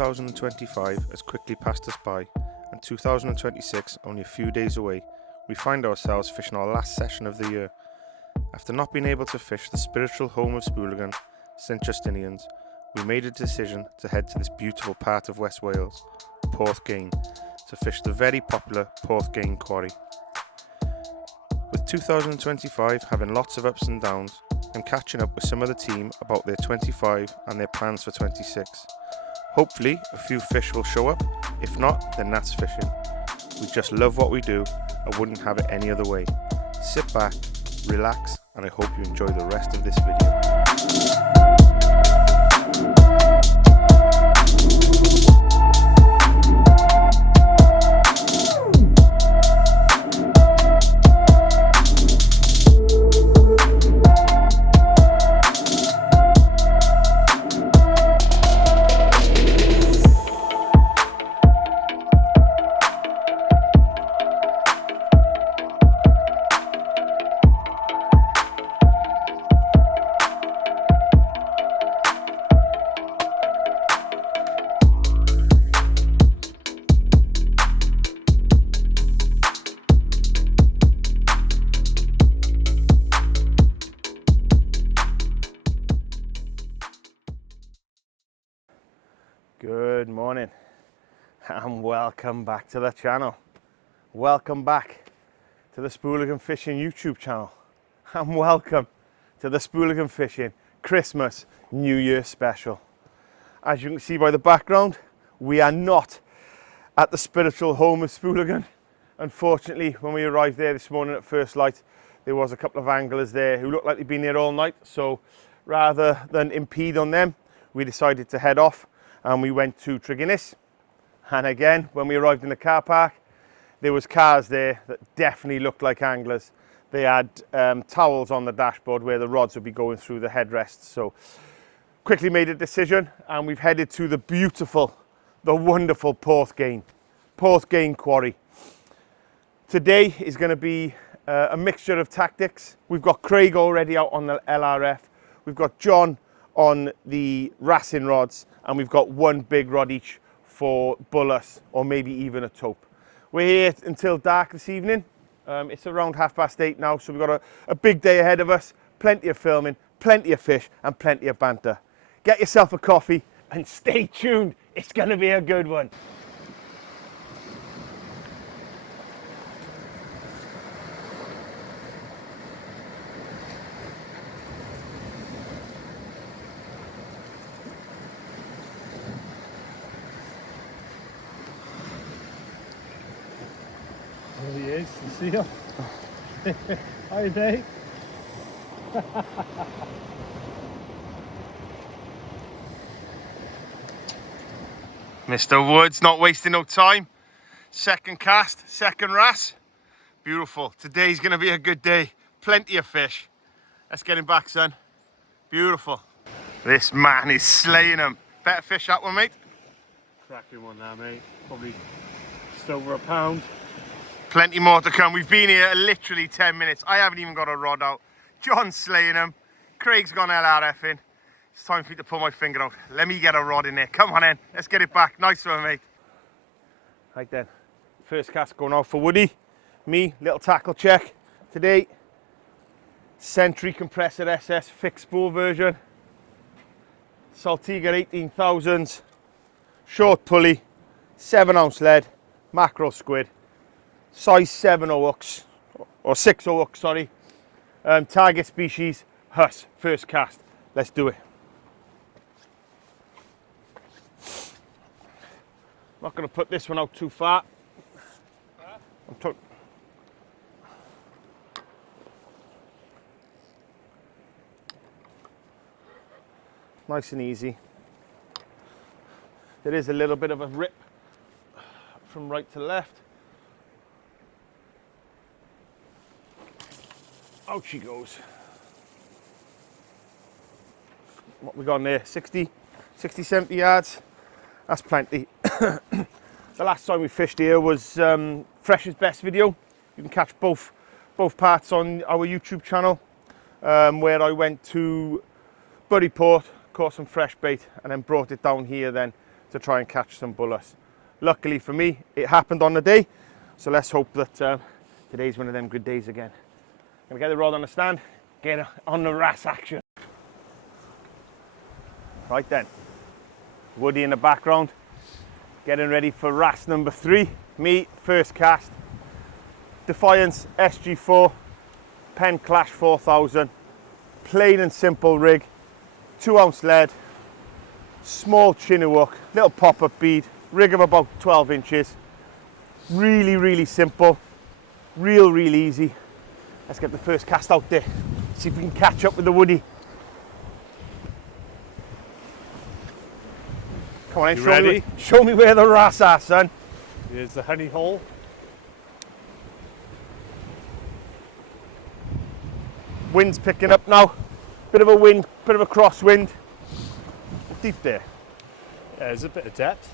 2025 has quickly passed us by, and 2026 only a few days away, we find ourselves fishing our last session of the year. After not being able to fish the spiritual home of Spooligan, St Justinians, we made a decision to head to this beautiful part of West Wales, Porthgain, to fish the very popular Porthgain quarry. With 2025 having lots of ups and downs, I'm catching up with some of the team about their 25 and their plans for 26. Hopefully a few fish will show up, if not then that's fishing. We just love what we do and wouldn't have it any other way. Sit back, relax, and I hope you enjoy the rest of this video. Good morning and welcome back to the channel. Welcome back to the Spooligan Fishing YouTube channel, and welcome to the Spooligan Fishing Christmas New Year special. As you can see by the background, we are not at the spiritual home of Spooligan. Unfortunately, when we arrived there this morning at first light, there was a couple of anglers there who looked like they'd been there all night, so rather than impede on them, we decided to head off. And we went to Tregennis, and again when we arrived in the car park there was cars there that definitely looked like anglers. They had towels on the dashboard where the rods would be going through the headrests. So quickly made a decision and we've headed to the beautiful, the wonderful Porthgain quarry. Today is going to be a mixture of tactics. We've got Craig already out on the LRF, we've got John on the Wrasse rods, and we've got one big rod each for Bull Huss or maybe even a taupe. We're here until dark this evening. It's around 8:30 now, so we've got a big day ahead of us. Plenty of filming, plenty of fish and plenty of banter. Get yourself a coffee and stay tuned. It's going to be a good one. There he is, you see him? Hi Dave. Mr. Woods not wasting no time. Second cast, second wrasse. Beautiful. Today's going to be a good day. Plenty of fish. Let's get him back, son. Beautiful. This man is slaying them. Better fish that one, mate. Cracking one there, mate. Probably just over a pound. Plenty more to come. We've been here literally 10 minutes. I haven't even got a rod out. John's slaying them. Craig's gone LRFing. It's time for me to pull my finger out. Let me get a rod in there. Come on in. Let's get it back. Nice one, mate. Right then. First cast going out for Woody. Me, little tackle check today. Sentry Compressor SS fixed spool version. Saltiga 18,000s. Short pulley. 7-ounce lead. Mackerel squid. Size 7 hooks, or 6 hooks, sorry. Target species, Huss, first cast. Let's do it. Not going to put this one out too far. Nice and easy. There is a little bit of a rip from right to left. Out she goes. What we got in there? 60, 70 yards. That's plenty. The last time we fished here was Fresh's Best video. You can catch both parts on our YouTube channel, where I went to Buryport, caught some fresh bait, and then brought it down here then to try and catch some Bull Huss. Luckily for me, it happened on the day, so let's hope that today's one of them good days again. Gonna get the rod on the stand, get on the Wrasse action. Right then, Woody in the background, getting ready for Wrasse number 3. Me, first cast, Defiance SG4, Pen Clash 4000, plain and simple rig, 2-ounce lead, small chinny hook, little pop-up bead, rig of about 12 inches. Really, really simple, real easy. Let's get the first cast out there, see if we can catch up with the Woody. Come on in, show me where the Wrasse are, son. Here's the honey hole. Wind's picking up now. Bit of a wind, bit of a crosswind. Deep there. Yeah, there's a bit of depth.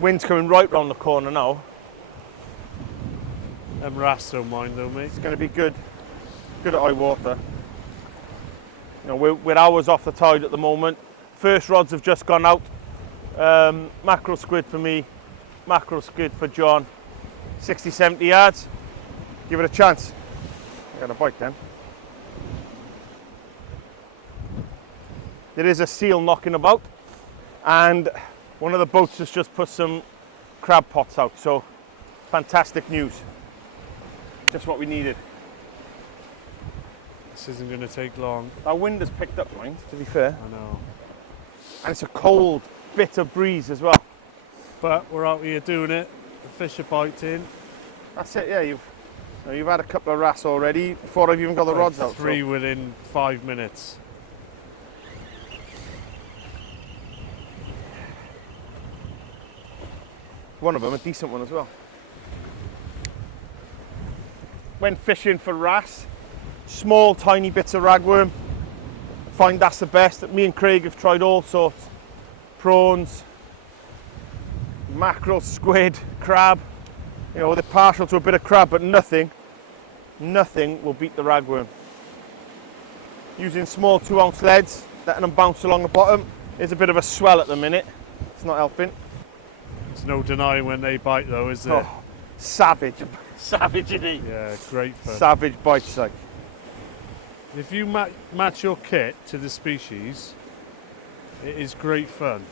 Wind's coming right round the corner now. Wrasse don't mind though, mate. It's going to be good. Good at high water. You know, we're hours off the tide at the moment. First rods have just gone out. Mackerel squid for me, mackerel squid for John. 60, 70 yards. Give it a chance. I got a bite then. There is a seal knocking about, and one of the boats has just put some crab pots out, so fantastic news. Just what we needed. This isn't going to take long. That wind has picked up, mind, to be fair. I know. And it's a cold, bitter breeze as well. But we're out here doing it. The fish are biting. That's it, yeah. You've had a couple of Wrasse already before I've even got the rods out. 3 within 5 minutes. One of them, a decent one as well. When fishing for Wrasse, small, tiny bits of ragworm. Find that's the best. Me and Craig have tried all sorts. Prawns, mackerel, squid, crab. You know, they're partial to a bit of crab, but nothing will beat the ragworm. Using small 2-ounce leads, letting them bounce along the bottom. There's a bit of a swell at the minute. It's not helping. There's no denying when they bite though, is there? Oh, savage. Savage, isn't he? Yeah, great fun. Savage bites, like. If you match your kit to the species, it is great fun.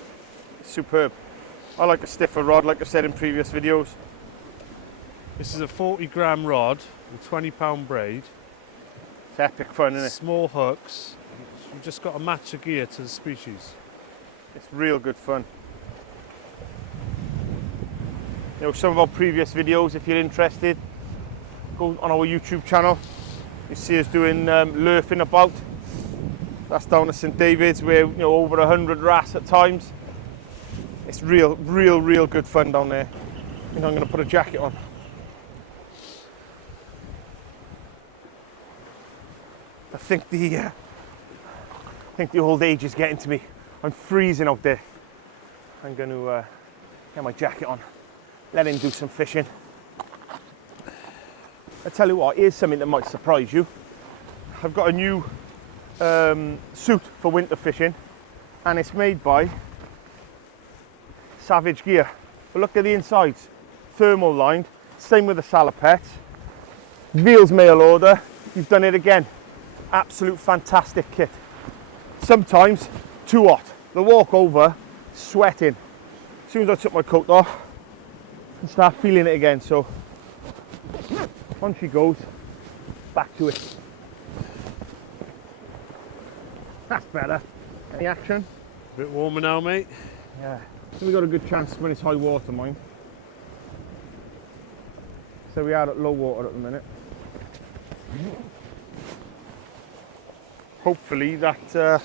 Superb. I like a stiffer rod, like I said in previous videos. This is a 40-gram rod with 20-pound braid. It's epic fun, isn't it? Small hooks. You've just got to match the gear to the species. It's real good fun. You know, some of our previous videos, if you're interested, go on our YouTube channel. You see us doing lurfing about. That's down at St David's, where, you know, over 100 Wrasse at times. It's real good fun down there. You know, I'm going to put a jacket on. I think the old age is getting to me. I'm freezing out there. I'm going to get my jacket on. Let him do some fishing. I tell you what, here's something that might surprise you. I've got a new suit for winter fishing, and it's made by Savage Gear. But look at the insides, thermal lined. Same with the salopettes. Veals mail order. You've done it again. Absolute fantastic kit. Sometimes too hot. The walk over, sweating. As soon as I took my coat off, and start feeling it again. So on she goes, back to it. That's better. Any action? A bit warmer now, mate. Yeah. So we got a good chance when it's high water, mind. So we are at low water at the minute. Hopefully that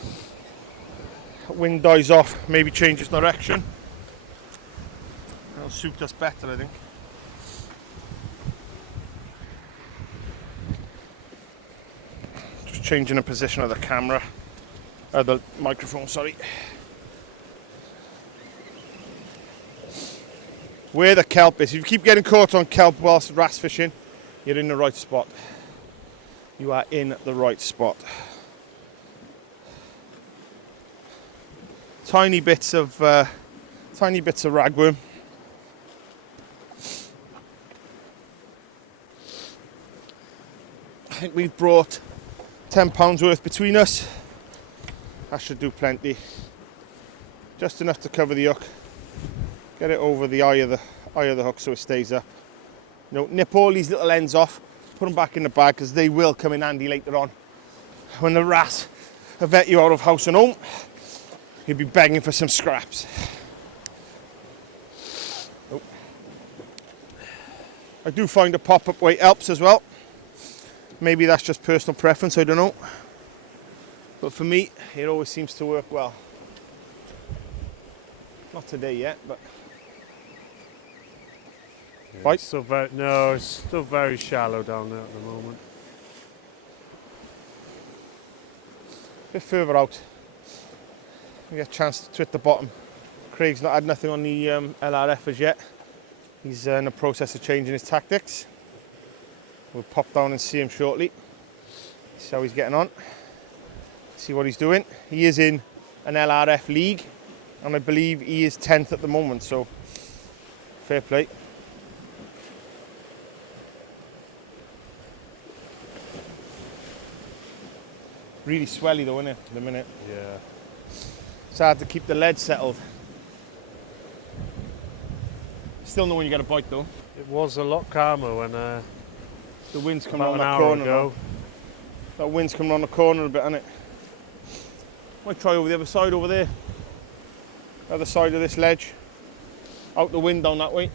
wind dies off, maybe changes direction. That'll suit us better, I think. Just changing the position of the camera, the microphone, sorry. Where the kelp is, if you keep getting caught on kelp whilst Wrasse fishing, you're in the right spot. You are in the right spot. Tiny bits of Tiny bits of ragworm. I think we've brought £10 worth between us. That should do plenty. Just enough to cover the hook. Get it over the eye of the hook so it stays up. You know, nip all these little ends off, put them back in the bag because they will come in handy later on. When the wrasse have let you out of house and home, you'll be begging for some scraps. Oh. I do find a pop-up weight helps as well. Maybe that's just personal preference, I don't know. But for me, it always seems to work well. Not today yet, but... Yeah, Bite? It's still very shallow down there at the moment. A bit further out. We get a chance to twit the bottom. Craig's not had nothing on the LRF as yet. He's in the process of changing his tactics. We'll pop down and see him shortly. See how he's getting on. See what he's doing. He is in an LRF league, and I believe he is 10th at the moment, so fair play. Really swelly though, isn't it, at the minute? Yeah. It's hard to keep the lead settled. Still know when you get a bite though. It was a lot calmer when The wind's coming about around an that hour corner ago. now. That wind's coming around the corner a bit, isn't it? Might try over the other side over there. The other side of this ledge. Out the wind down that way.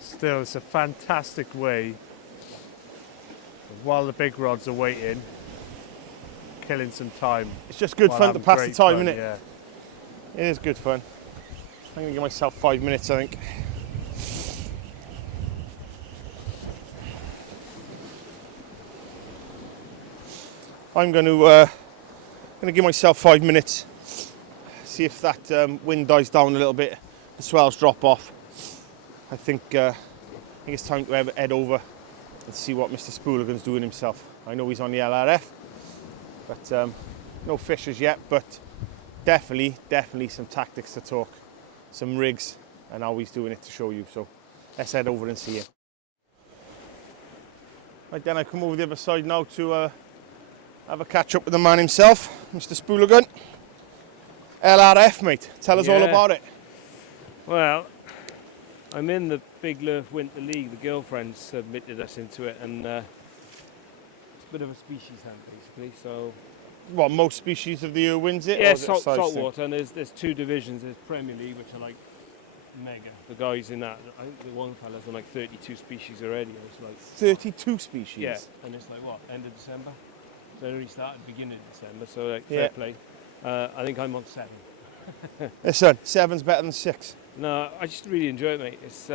Still, it's a fantastic way, while the big rods are waiting, killing some time. It's just good while fun to having pass the great time, fun, isn't it? Yeah. It is good fun. I'm gonna give myself 5 minutes, I think. I'm going to give myself 5 minutes. See if that wind dies down a little bit. The swells drop off. I think it's time to head over and see what Mr. Spooligan's doing himself. I know he's on the LRF, but no fish as yet. But definitely some tactics to talk, some rigs, and how he's doing it to show you. So let's head over and see him. Right then, I come over the other side now to have a catch up with the man himself, Mr. Spooligan. LRF, mate. Tell us all about it. Well, I'm in the Big Lurf Winter League. The girlfriend submitted us into it, and it's a bit of a species hunt, basically. So, What, most species of the year wins it? yeah, or is it a size salt thing? water, and there's two divisions. There's Premier League, which are like mega. The guys in that, I think the one fella's on like 32 species already. It's like 32 species? yeah, and it's like what, end of December? So it already started beginning of December. So like fair play. I think I'm on 7. Listen, 7's better than 6. No, I just really enjoy it, mate. It's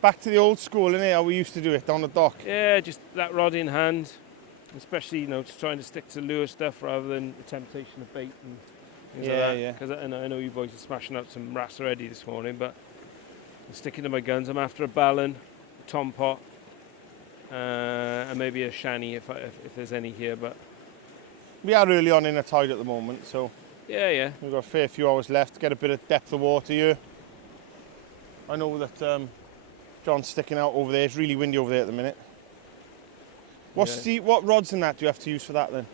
Back to the old school, innit? How we used to do it down the dock. yeah, just that rod in hand, especially just trying to stick to lure stuff rather than the temptation of bait and things like that. Yeah. Because I know you boys are smashing out some wrasse already this morning, but I'm sticking to my guns. I'm after a ballon, a tom pot, and maybe a shanny if there's any here. But We are early on in the tide at the moment, so yeah. we've got a fair few hours left to get a bit of depth of water here. I know that John's sticking out over there. It's really windy over there at the minute. What rods and that do you have to use for that then?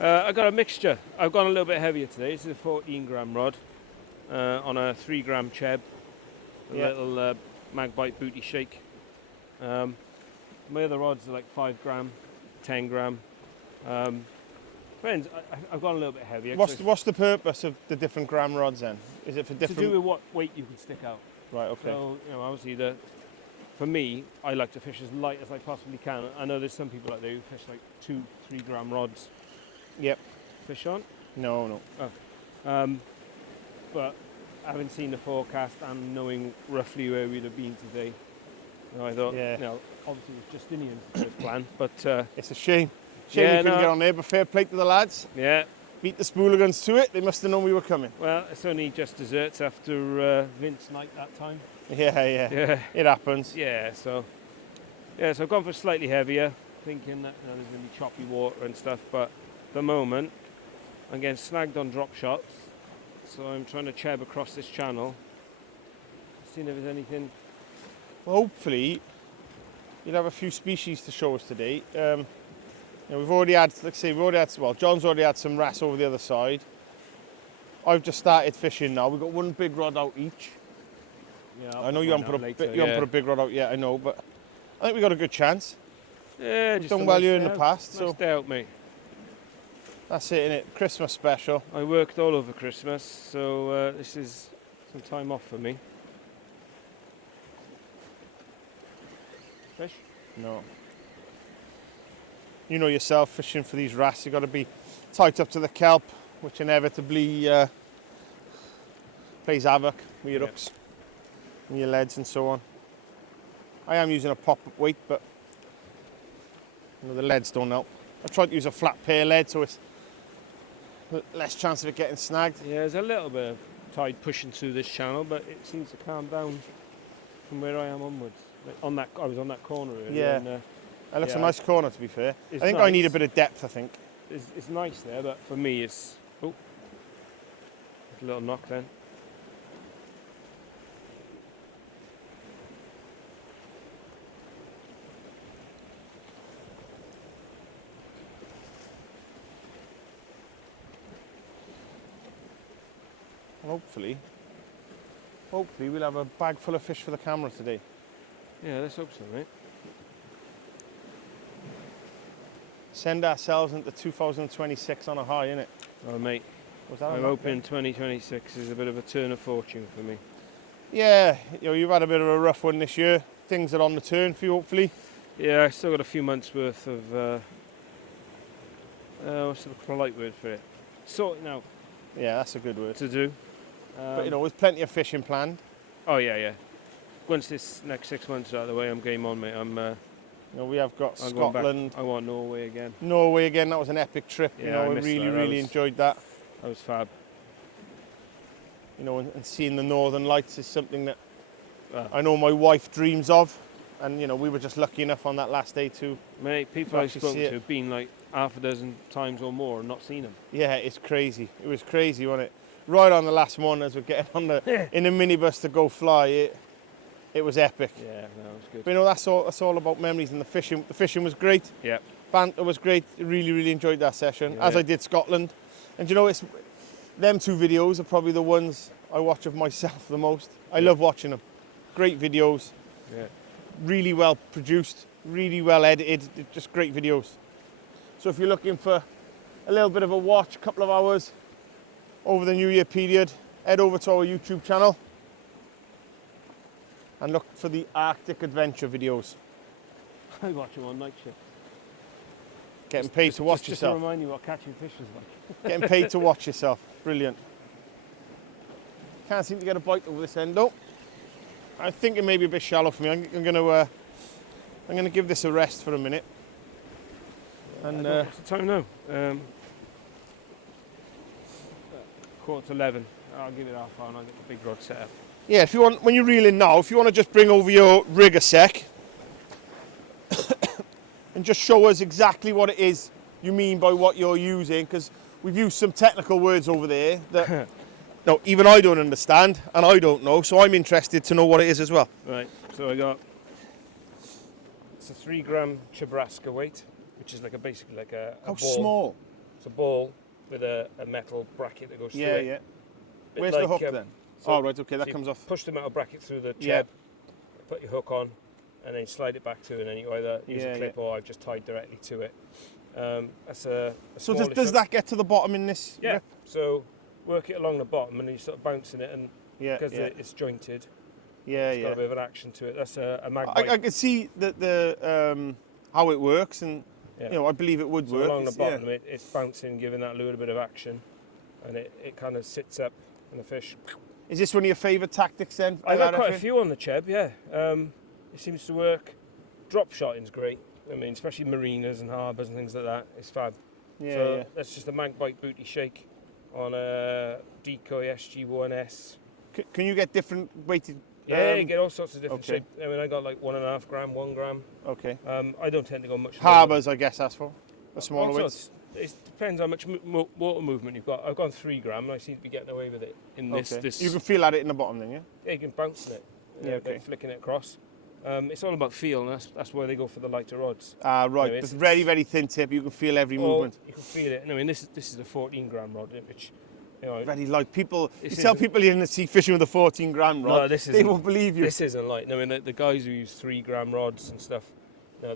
I got a mixture. I've gone a little bit heavier today. This is a 14 gram rod on a 3 gram cheb, a little Magbite booty shake. My other rods are like 5 gram, 10 gram. Friends, I've gone a little bit heavier. What's the purpose of the different gram rods then? Is it for to different? do with what weight you can stick out. Right. Okay. So obviously for me, I like to fish as light as I possibly can. I know there's some people out there who fish like 2-3 gram rods. Yep. Fish on. No. But having seen the forecast and knowing roughly where we'd have been today, I thought, obviously it was Justinians the first plan, but It's a shame. Yeah, We couldn't get on there, but fair play to the lads. yeah, Beat the Spooligans to it. They must have known we were coming. Well, it's only just desserts after Vince night that time. Yeah. It happens. Yeah, so I've gone for slightly heavier, thinking that there's going to be choppy water and stuff, but at the moment I'm getting snagged on drop shots, so I'm trying to cheb across this channel, seeing if there's anything. Well, hopefully you'll have a few species to show us today. We've already had, John's already had some wrasse over the other side. I've just started fishing now. We've got one big rod out each. Yeah, I know you haven't put a big rod out yet, I know, but I think we got a good chance. Yeah, We've just done well here in the past, nice so day out, mate. that's it, innit? Christmas special. I worked all over Christmas, so this is some time off for me. Fish? No. You know yourself, fishing for these wrasse, you've got to be tight up to the kelp, which inevitably plays havoc with your hooks, and your leads and so on. I am using a pop-up weight, but the leads don't help. I've tried to use a flat pair lead, so it's less chance of it getting snagged. Yeah, there's a little bit of tide pushing through this channel, but it seems to calm down from where I am onwards. Like I was on that corner earlier. Yeah. And, It looks a nice corner, to be fair. I think nice. I need a bit of depth, I think. It's nice there, but for me it's... Oh, a little knock then. Hopefully we'll have a bag full of fish for the camera today. Yeah, let's hope so, mate. Send ourselves into 2026 on a high, innit? Oh, mate, Was that I'm enough, hoping 2026 is a bit of a turn of fortune for me. Yeah, you've had a bit of a rough one this year. Things are on the turn for you, hopefully. Yeah, I still got a few months worth of... what's the polite word for it? Sorting out Yeah, that's a good word. to do. But there's plenty of fishing planned. Oh, yeah. Once this next 6 months are out of the way, I'm game on, mate. We have got I'm going back. Scotland, I want Norway again. Norway again. That was an epic trip. Yeah, I I missed really, that. really enjoyed that. That was fab. And seeing the Northern Lights is something that Well, I know my wife dreams of. And we were just lucky enough on that last day to. mate, people to I've actually spoken see to it. have been like half a dozen times or more and not seen them. Yeah, it's crazy. It was crazy, wasn't it? Right on the last one as we're getting on in the minibus to go fly. It was epic. Yeah, no, it was good. But that's all about memories, and the fishing. The fishing was great. Yeah. Banter was great. Really, really enjoyed that session, Yeah. as I did Scotland. And it's them two videos are probably the ones I watch of myself the most. I love watching them. Great videos. Yeah. Really well produced. Really well edited. Just great videos. So if you're looking for a little bit of a watch, a couple of hours over the New Year period, head over to our YouTube channel and look for the Arctic Adventure videos. I watch them on night shift. Getting paid to watch Just to yourself. remind you what catching fish was like. Getting paid to watch yourself. Brilliant. Can't seem to get a bite over this end though. I think it may be a bit shallow for me. I'm gonna give this a rest for a minute. And What's the time now? 11:15. I'll give it half hour and I'll get the big rod set up. yeah, if you want, when you're reeling now, if you want to just bring over your rig a sec and just show us exactly what it is you mean by what you're using, because we've used some technical words over there that no, even I don't understand and I don't know, so I'm interested to know what it is as well. Right, so it's a 3 gram Chabraska weight, which is basically like a How ball. small? It's a ball with a metal bracket that goes through Yeah, it. yeah. Bit Where's like, the hook then? so- Oh, right, okay, that so comes you off. Push the metal bracket through the cheb, Yeah. put your hook on, and then slide it back through, and then you either use Yeah, a clip or I've just tied directly to it. That's a So smallish does hook. that get to the bottom in this? Yeah. So work it along the bottom, and then you sort of bouncing it, and Yeah, because yeah, it's jointed, yeah, it's got yeah. a bit of an action to it. That's a mag I bite. can see the how it works, and Yeah. I believe it would So work. along the It's- yeah. bottom, it's bouncing, giving that lure a bit of action, and it kind of sits up, and the fish. Is this one of your favourite tactics then? I've had quite a Everything? few on the cheb, yeah. It seems to work. Drop shotting's great. I mean, especially marinas and harbours and things like that. It's fab. Yeah, so yeah. that's just a mag bite booty shake on a decoy SG1S. Can you get different weighted? Yeah, you get all sorts of different okay. shapes. I mean, I got like 1.5 gram, 1 gram. Okay. I don't tend to go much. Harbours, I guess that's for the smaller Also, weights. it depends how much water movement you've got. I've gone 3 gram, and I seem to be getting away with it in this. Okay. This You can feel at it in the bottom, then, yeah. yeah, you can bounce it. Yeah, okay. Like flicking it across. It's all about feel, and that's why they go for the lighter rods. Ah, right. You know, It's very, very thin tip. You can feel every movement. You can feel it. I mean, this is a 14 gram rod, which you know. Very light. People, you This tell isn't- people you're in the sea fishing with a 14 gram rod, No, this they isn't- won't believe you. This isn't light. I mean, the guys who use 3 gram rods and stuff, you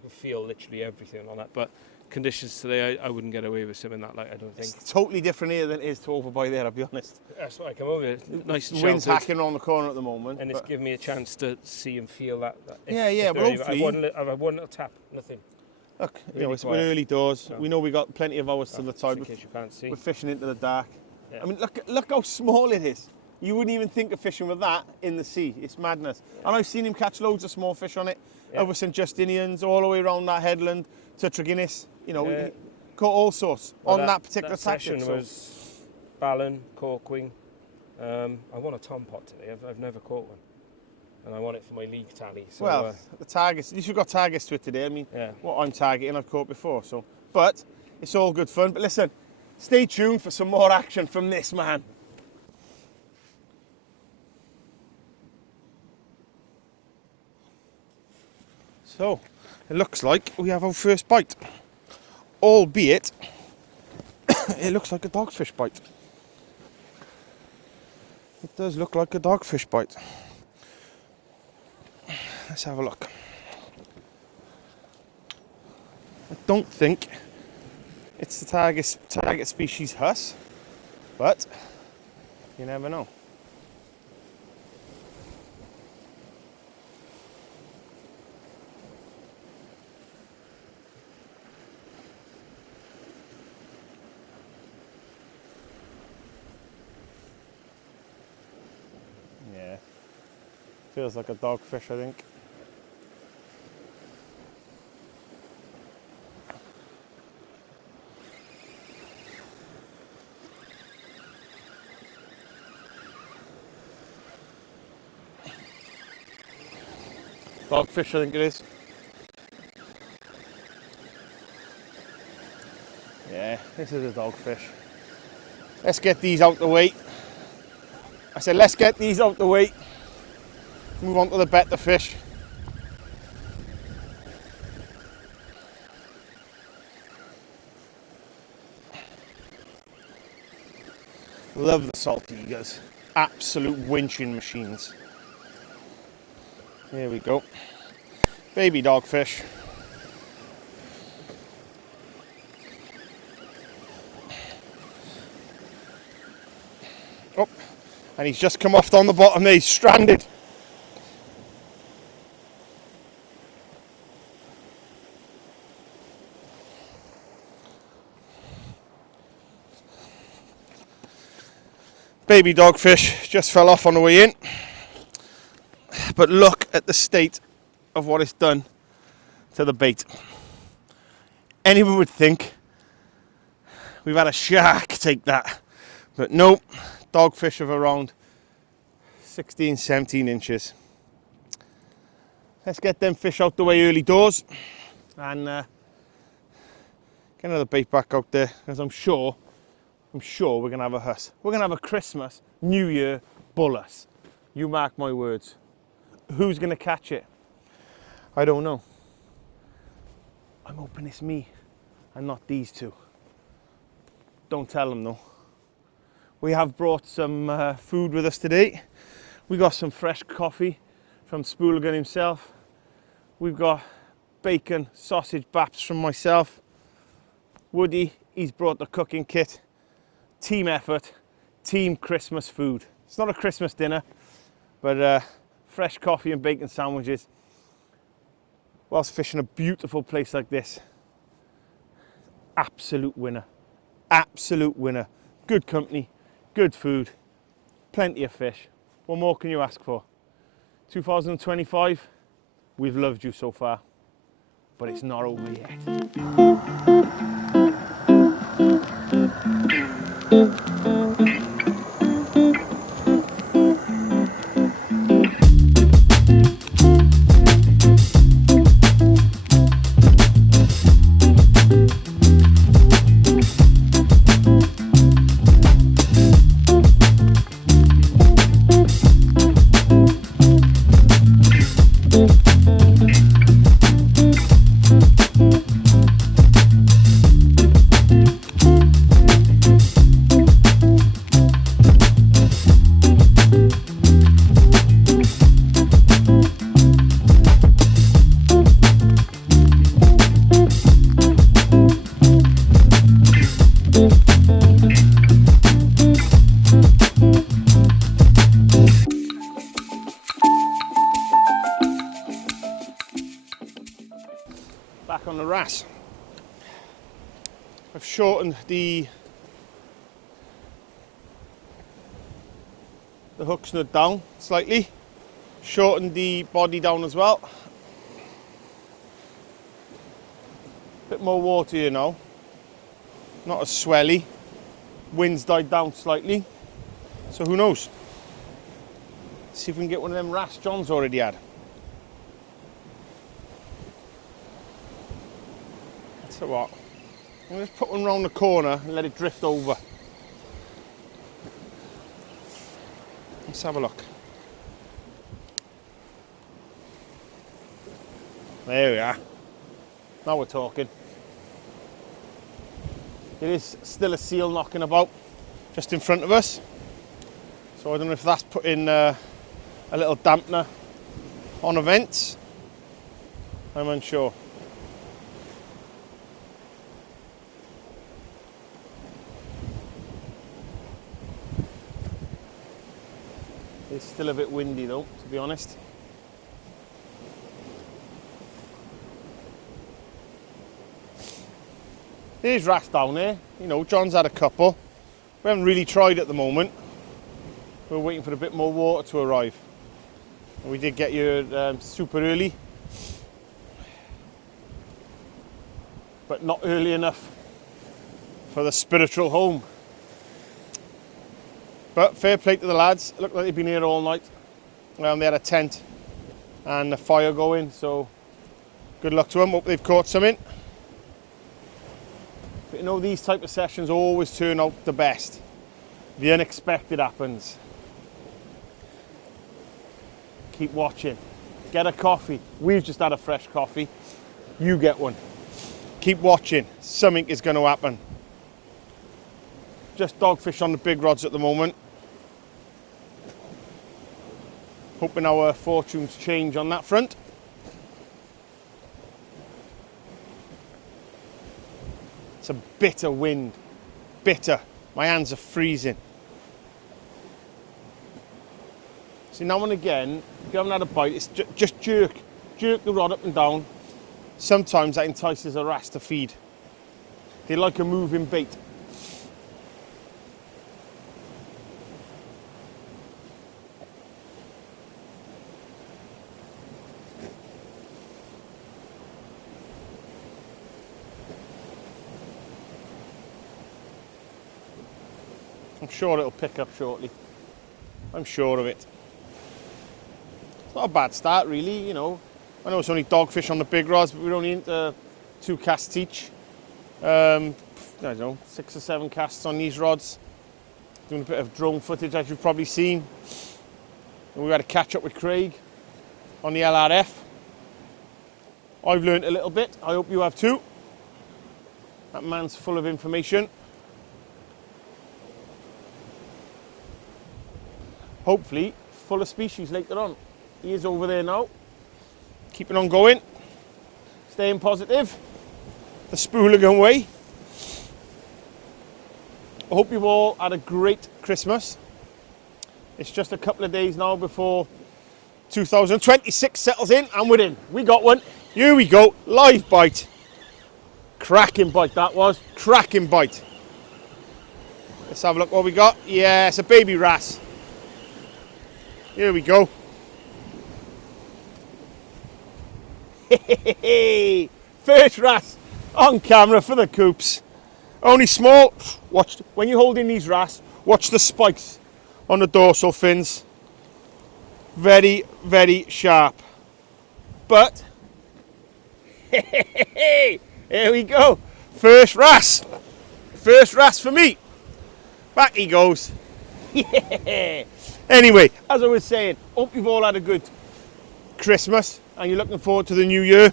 can feel literally everything on that. But conditions today, I wouldn't get away with something that light. I don't think. It's totally different here than it is to over by there, I'll be honest. That's why I come over here. It's nice and The wind's sheltered, hacking around the corner at the moment. and it's but- giving me a chance to see and feel that. Yeah, yeah, they're well, even- hopefully- I've had one little tap, nothing. Look, you Really know, it's we're quiet. early doors. No. We know we got plenty of hours to the Just tide. in case you can't see. We're fishing into the dark. Yeah. I mean, look how small it is. You wouldn't even think of fishing with that in the sea. It's madness. And I've seen him catch loads of small fish on it, Yeah. over St Justinians, all the way around that headland to Treguinness. You know, Yeah. he caught all sorts Well, on that particular that tactic. session So was Ballon, Corkwing. I won a tom pot today. I've never caught one, and I won it for my league tally. So, well, the targets. At least we've got targets to it today. I mean, yeah. what I'm targeting, I've caught before. So, but it's all good fun. But listen, stay tuned for some more action from this man. So, it looks like we have our first bite, albeit it looks like a dogfish bite. It does look like a dogfish bite. Let's have a look. I don't think it's the target species Huss, but you never know. Yeah, feels like a dogfish, I think. Dogfish, I think it is. Yeah, this is a dogfish. Let's get these out the way. I said, let's get these out the way. Move on to the better fish. Love the saltiguras. Absolute winching machines. Here we go. Baby dogfish. Oh, and he's just come off on the bottom there, he's stranded. Baby dogfish just fell off on the way in. But look at the state of what it's done to the bait. Anyone would think we've had a shark take that. But no, dogfish of around 16, 17 inches. Let's get them fish out the way early doors and get another bait back out there, because I'm sure we're going to have a Huss. We're going to have a Christmas, New Year Bull Huss. You mark my words. Who's going to catch it? I don't know. I'm hoping it's me and not these two. Don't tell them though. We have brought some food with us today. We got some fresh coffee from Spooligan himself. We've got bacon, sausage baps from myself. Woody, he's brought the cooking kit. Team effort, team Christmas food. It's not a Christmas dinner, but fresh coffee and bacon sandwiches whilst fishing a beautiful place like this. Absolute winner. Absolute winner. Good company, good food, plenty of fish. What more can you ask for? 2025, we've loved you so far, but it's not over yet. Back on the Wrasse. I've shortened the hook snood down slightly, shortened the body down as well. Bit more water here now, not as swelly. Wind's died down slightly, so who knows? See if we can get one of them Wrasse John's already had. So what? I'm going to put one round the corner and let it drift over. Let's have a look. There we are. Now we're talking. It is still a seal knocking about just in front of us. So I don't know if that's putting a little dampener on events. I'm unsure. It's still a bit windy though, to be honest. There's Wrasse down there. You know, John's had a couple. We haven't really tried at the moment. We're waiting for a bit more water to arrive. And we did get here super early, but not early enough for the spiritual home. But fair play to the lads. It looked like they've been here all night. They had a tent and a fire going, so good luck to them. Hope they've caught something. But you know, these type of sessions always turn out the best. The unexpected happens. Keep watching. Get a coffee. We've just had a fresh coffee. You get one. Keep watching. Something is going to happen. Just dogfish on the big rods at the moment. Hoping our fortunes change on that front. It's a bitter wind. Bitter. My hands are freezing. See, now and again, if you haven't had a bite, it's just jerk the rod up and down. Sometimes that entices a Wrasse to feed. They like a moving bait. I'm sure it'll pick up shortly. I'm sure of it. It's not a bad start really, you know. I know it's only dogfish on the big rods, but we're only into 2 casts each. I don't know, 6 or 7 casts on these rods. Doing a bit of drone footage, as you've probably seen. And we had a catch up with Craig on the LRF. I've learnt a little bit, I hope you have too. That man's full of information. Hopefully full of species later on. He is over there now. Keeping on going. Staying positive. The Spooligan way. I hope you've all had a great Christmas. It's just a couple of days now before 2026 settles in, and we're in. We got one. Here we go. Live bite. Cracking bite that was. Cracking bite. Let's have a look what we got. Yeah, it's a baby Wrasse. Here we go. First Wrasse on camera for the coops. Only small. Watch, when you're holding these wrasse, watch the spikes on the dorsal fins. Very, very sharp. But, here we go. First wrasse. First wrasse for me. Back he goes. Yeah. Anyway, as I was saying, hope you've all had a good Christmas and you're looking forward to the new year.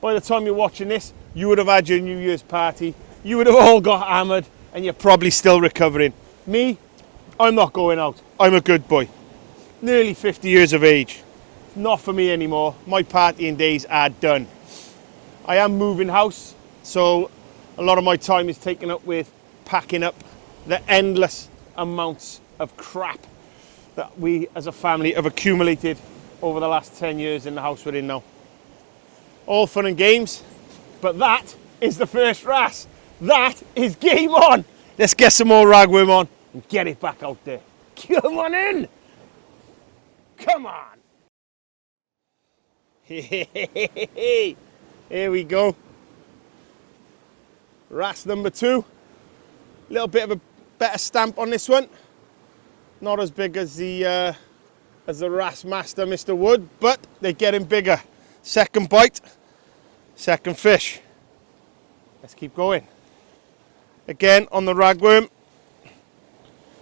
By the time you're watching this, you would have had your New Year's party. You would have all got hammered and you're probably still recovering. Me, I'm not going out. I'm a good boy. Nearly 50 years of age. Not for me anymore. My partying days are done. I am moving house, so a lot of my time is taken up with packing up the endless amounts of crap that we as a family have accumulated over the last 10 years in the house we're in now. All fun and games, but that is the first wrasse. That is game on. Let's get some more ragworm on and get it back out there. Come on in. Come on. Here we go. Wrasse number 2. A little bit of a better stamp on this one. Not as big as the Wrasse master, Mr. Wood, but they're getting bigger. Second bite, second fish. Let's keep going. Again on the ragworm.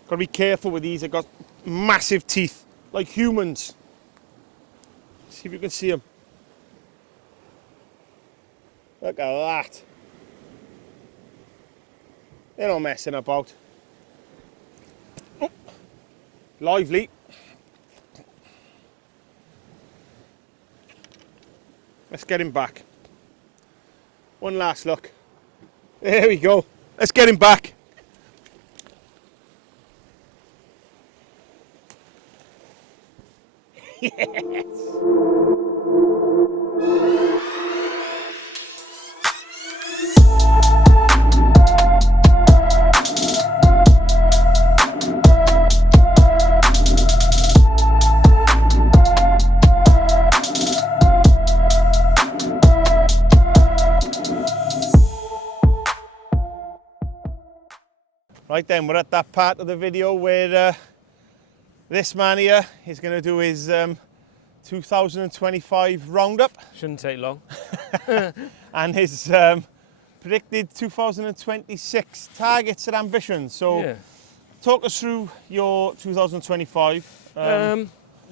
Got to be careful with these. They've got massive teeth, like humans. See if you can see them. Look at that. They're not messing about. Oh, lively. Let's get him back. One last look. There we go. Let's get him back. Yes. Right then, we're at that part of the video where this man here is going to do his 2025 roundup. Shouldn't take long. And his predicted 2026 targets and ambitions. So Yeah. talk us through your 2025.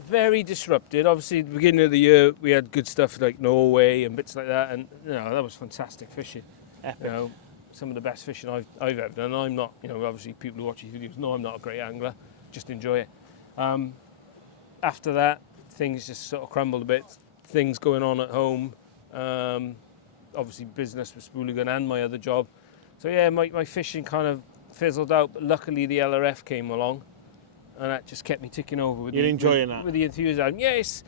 Very disrupted. Obviously, at the beginning of the year, we had good stuff like Norway and bits like that, and that was fantastic fishing. Epic. Some of the best fishing I've ever done. I'm not, obviously people who watch these videos know I'm not a great angler. Just enjoy it. After that, things just sort of crumbled a bit. Things going on at home. Obviously, business with Spooligan and my other job. So yeah, my fishing kind of fizzled out. But luckily, the LRF came along, and that just kept me ticking over. With You're enjoying that? With the enthusiasm. Yeah, it's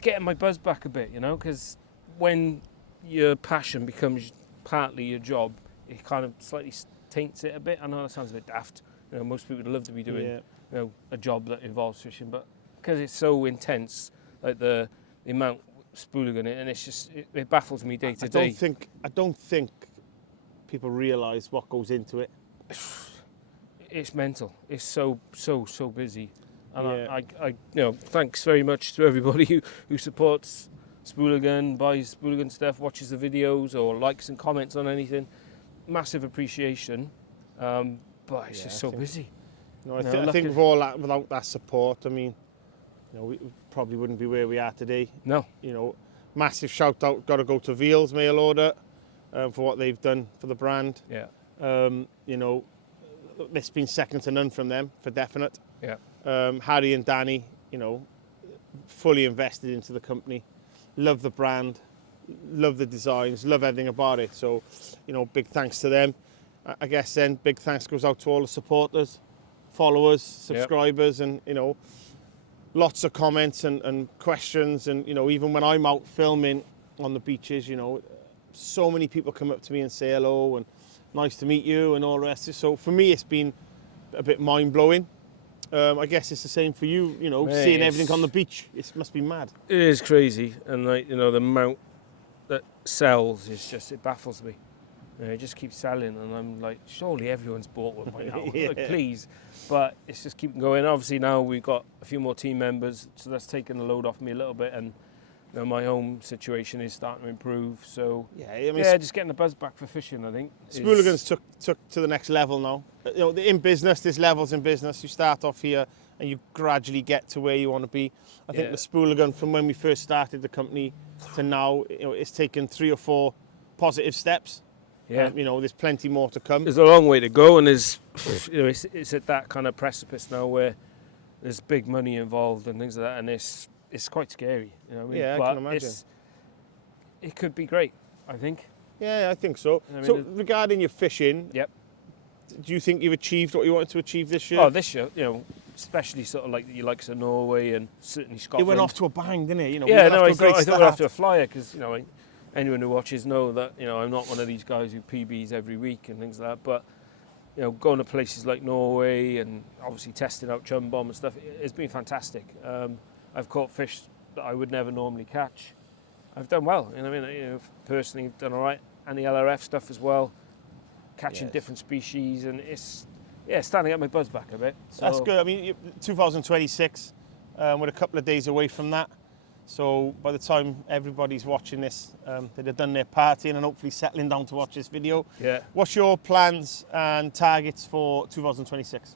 getting my buzz back a bit, because when your passion becomes partly your job, it kind of slightly taints it a bit. I know that sounds a bit daft. Most people would love to be doing a job that involves fishing, but because it's so intense, like the amount Spooligan, and it's just it baffles me day to day. I don't think people realise what goes into it. It's mental. It's so busy. And Yeah. I thanks very much to everybody who supports Spooligan, buys Spooligan stuff, watches the videos, or likes and comments on anything. Massive appreciation, but it's just so busy. I think with all that, without that support, we probably wouldn't be where we are today. No. Massive shout out, got to go to Veals mail order for what they've done for the brand. Yeah. It's been second to none from them for definite. Yeah. Harry and Danny, fully invested into the company, love the brand, love the designs, love everything about it. So, big thanks to them. I guess then big thanks goes out to all the supporters, followers, subscribers, and lots of comments and questions. And even when I'm out filming on the beaches, so many people come up to me and say hello and nice to meet you and all the rest. So for me, it's been a bit mind blowing. I guess it's the same for you. Seeing everything on the beach, it must be mad. It is crazy, and the amount that sells is just, it baffles me. It just keeps selling, and I'm like, surely everyone's bought one by now. Yeah. Like, please. But it's just keeping going. Obviously now we've got a few more team members, so that's taken the load off me a little bit, and you know, my home situation is starting to improve. So Yeah, I mean, yeah, just getting the buzz back for fishing, I think. Spooligans took to the next level now. You know, in business, there's levels in business. You start off here and you gradually get to where you want to be. I think the Spooligan, from when we first started the company to now, you know, it's taken 3 or 4 positive steps. Yeah. You know, there's plenty more to come. There's a long way to go, and there's, you know, it's at that kind of precipice now where there's big money involved and things like that, and it's quite scary. You know what I mean? Yeah, I but can imagine. It could be great, I think. Yeah, I think so. I mean, So regarding your fishing, Yep. do you think you've achieved what you wanted to achieve this year? Oh, this year, you know, especially sort of like the likes of Norway and certainly It Scotland. went off to a bang, didn't it? You know, Yeah, we got no, off I to a great thought start. we'd have to a flyer because, you know, anyone who watches know that, you know, I'm not one of these guys who PBs every week and things like that. But, you know, going to places like Norway and obviously testing out chum bomb and stuff, it's been fantastic. I've caught fish that I would never normally catch. I've done well, you know what I mean? You know, personally, I've done all right. And the LRF stuff as well, catching different species, and it's starting to get my buzz back a bit. So That's good. I mean, 2026, we're a couple of days away from that. So by the time everybody's watching this, they'd have done their partying and hopefully settling down to watch this video. Yeah. What's your plans and targets for 2026?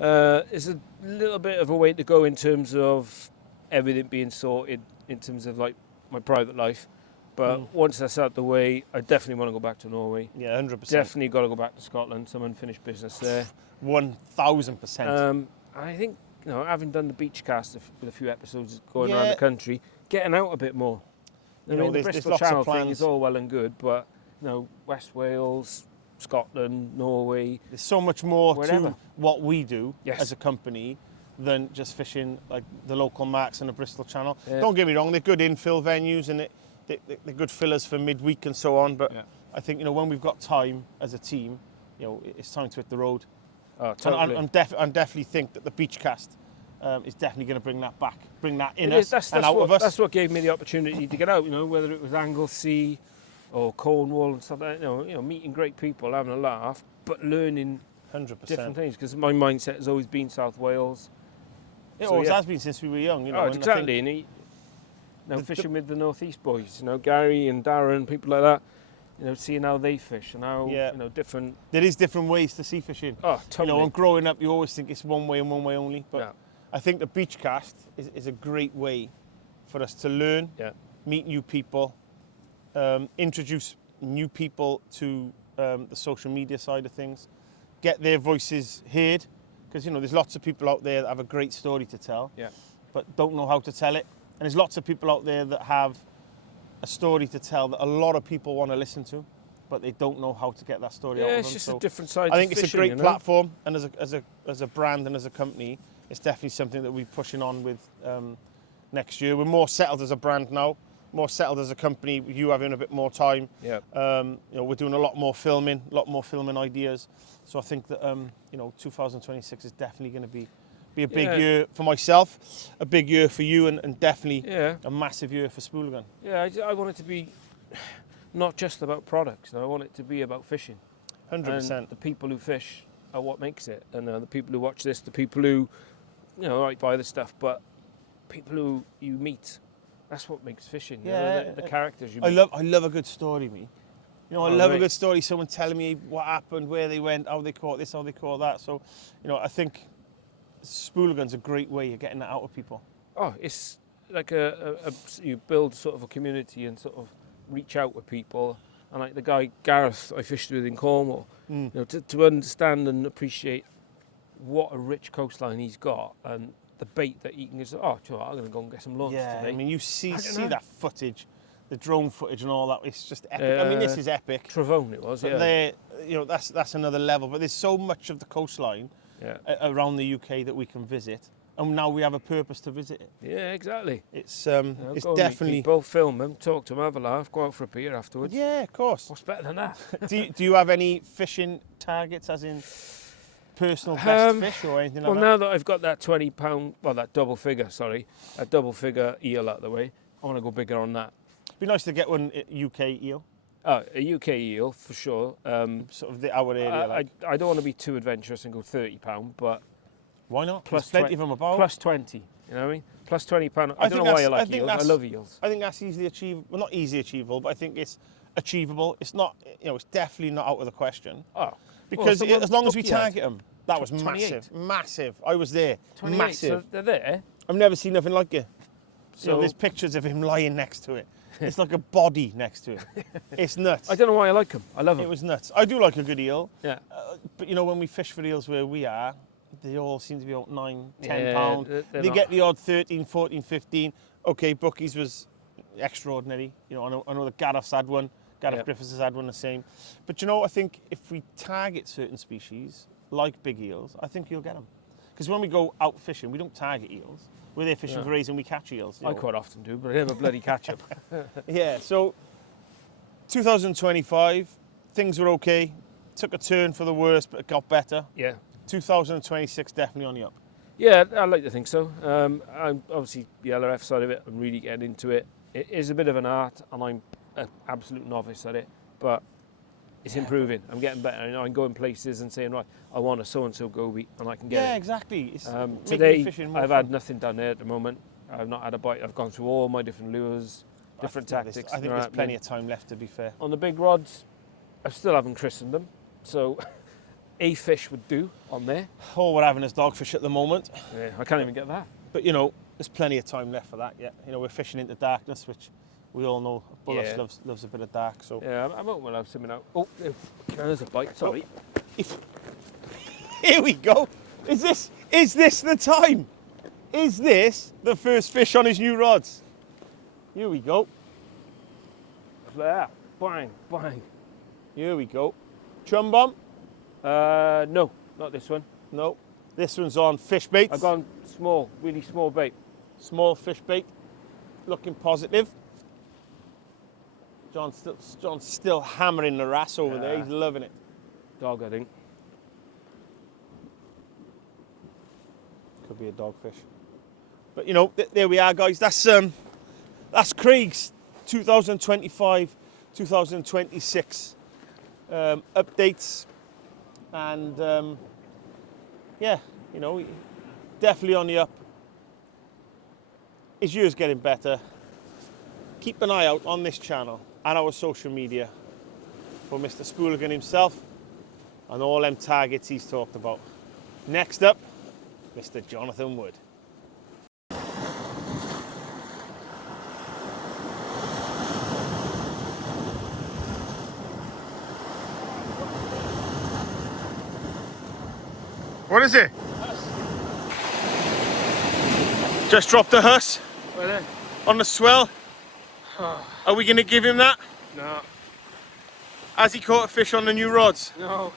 It's a little bit of a way to go in terms of everything being sorted in terms of like my private life. But once that's out the way, I definitely want to go back to Norway. Yeah, 100%. Definitely got to go back to Scotland, some unfinished business there. 1,000%. I think, you know, having done the beach cast with a few episodes going around the country, getting out a bit more. I mean, the there's Bristol lots of Channel thing plans. is all well and good, but, you know, West Wales, Scotland, Norway. There's so much more Wherever. to what we do Yes. as a company than just fishing like the local marks and the Bristol Channel. Yeah. Don't get me wrong, they're good infill venues and they're good fillers for midweek and so on, but I think, you know, when we've got time as a team, you know, it's time to hit the road. Oh, And totally. I'm definitely think that the beach cast is definitely going to bring that back, bring that in It us is, that's and out what, of us. That's what gave me the opportunity to get out, you know, whether it was Anglesey or Cornwall and stuff like that, you know, meeting great people, having a laugh, but learning 100%. different things, because my mindset has always been South Wales. It So, always yeah. has been since we were young, you know. Oh, and I exactly. think- And fishing with the North East boys, you know, Gary and Darren, people like that, you know, seeing how they fish and how, you know, different. There is different ways to see fishing. Oh, totally. You know, and growing up, you always think it's one way and one way only. But Yeah. I think the beach cast is a great way for us to learn, meet new people, introduce new people to the social media side of things, get their voices heard. Because, you know, there's lots of people out there that have a great story to tell, but don't know how to tell it. And there's lots of people out there that have a story to tell that a lot of people want to listen to, but they don't know how to get that story out of them. it's just So a different side I think to it's fishing, a great you know? platform, and as a brand and as a company, it's definitely something that we're pushing on with next year. We're more settled as a brand now, more settled as a company. You having a bit more time. Yeah. You know, we're doing a lot more filming ideas. So I think that you know, 2026 is definitely going to be a big year for myself, a big year for you, and definitely a massive year for Spooligan. Yeah, I want it to be not just about products. I want it to be about fishing. 100%. And the people who fish are what makes it. And the people who watch this, the people who, you know, right, buy the stuff, but people who you meet, that's what makes fishing. You know, the characters you meet. I love a good story, me. You know, I love a good story. Someone telling me what happened, where they went, how they caught this, how they caught that. So, you know, I think Spooligan's a great way of getting that out of people. Oh, it's like you build sort of a community and sort of reach out with people. And like the guy Gareth I fished with in Cornwall, you know, to understand and appreciate what a rich coastline he's got and the bait that he can just, I'm going to go and get some lunch today. I mean, you see that footage, the drone footage and all that. It's just epic. I mean, this is epic. Travone it was, But there, you know, that's another level. But there's so much of the coastline around the UK that we can visit, and now we have a purpose to visit it. Yeah, exactly. It's You know, it's go and meet definitely. people, film them, talk to them, have a laugh, go out for a beer afterwards. Yeah, of course. What's better than that? do you have any fishing targets, as in personal best fish or anything like Well, that? now that I've got that 20 pound, that double figure eel out of the way, I want to go bigger on that. It'd be nice to get one UK eel. Oh, a UK eel for sure. Sort of our area. Like. I don't want to be too adventurous and go £30, but Why not? plus There's plenty of them about. plus 20. You know what I mean? Plus £20. I don't know why I like eels. I love eels. I think that's easily achievable. Well, not easily achievable, but I think it's achievable. It's not. It's definitely not out of the question. Oh, because well, as long as we Bucky had target them, that was 28. massive. I was there. 28, Massive. so they're there. I've never seen nothing like it. So There's pictures of him lying next to it. It's like a body next to it. It's nuts. I don't know why I like them. I love them. It was nuts. I do like a good eel. Yeah. But when we fish for eels where we are, they all seem to be about 9, 10 Yeah, pound. they're They not. get the odd 13, 14, 15. Okay, Bucky's was extraordinary. I know that Gareth's had one. Gareth Griffiths has had one the same. But I think if we target certain species, like big eels, I think you'll get them. Because when we go out fishing, we don't target eels. We're there fishing for rays and we catch eels. I quite often do, but I never bloody catch them. Yeah, so 2025, things were okay. Took a turn for the worse, but it got better. Yeah. 2026, definitely on the up. Yeah, I like to think so. I'm obviously the LRF side of it. I'm really getting into it. It is a bit of an art, and I'm an absolute novice at it, but it's improving. I'm getting better. I'm going places and saying, right, I want a so-and-so goby, and I can get it. Yeah, exactly. It's making Today, fishing more I've fun. had nothing done there at the moment. I've not had a bite. I've gone through all my different lures, different tactics. I think there's plenty of time left, to be fair. On the big rods, I still haven't christened them, so a fish would do on there. Oh, we're having as dogfish at the moment. Yeah, I can't even get that. But, there's plenty of time left for that yet. We're fishing into darkness, which we all know Bull Huss loves a bit of dark. So Yeah, I'm hoping we'll have something out. Oh, there's a bite, sorry. Here we go. Is this the time? Is this the first fish on his new rods? Here we go. There, bang, bang. Here we go. Chum bomb? No, not this one. No. This one's on fish bait. I've gone small, really small bait. Small fish bait. Looking positive. John's still hammering the wrasse over there. He's loving it. Dog, I think. Could be a dogfish. But there we are, guys. That's Craig's 2025, 2026 updates, and definitely on the up. His year's getting better. Keep an eye out on this channel and our social media for Mr. Spooligan himself and all them targets he's talked about. Next up, Mr. Jonathan Wood. What is it? Just dropped a Huss Well, on the swell. Are we going to give him that? no, Has he caught a fish on the new rods? no.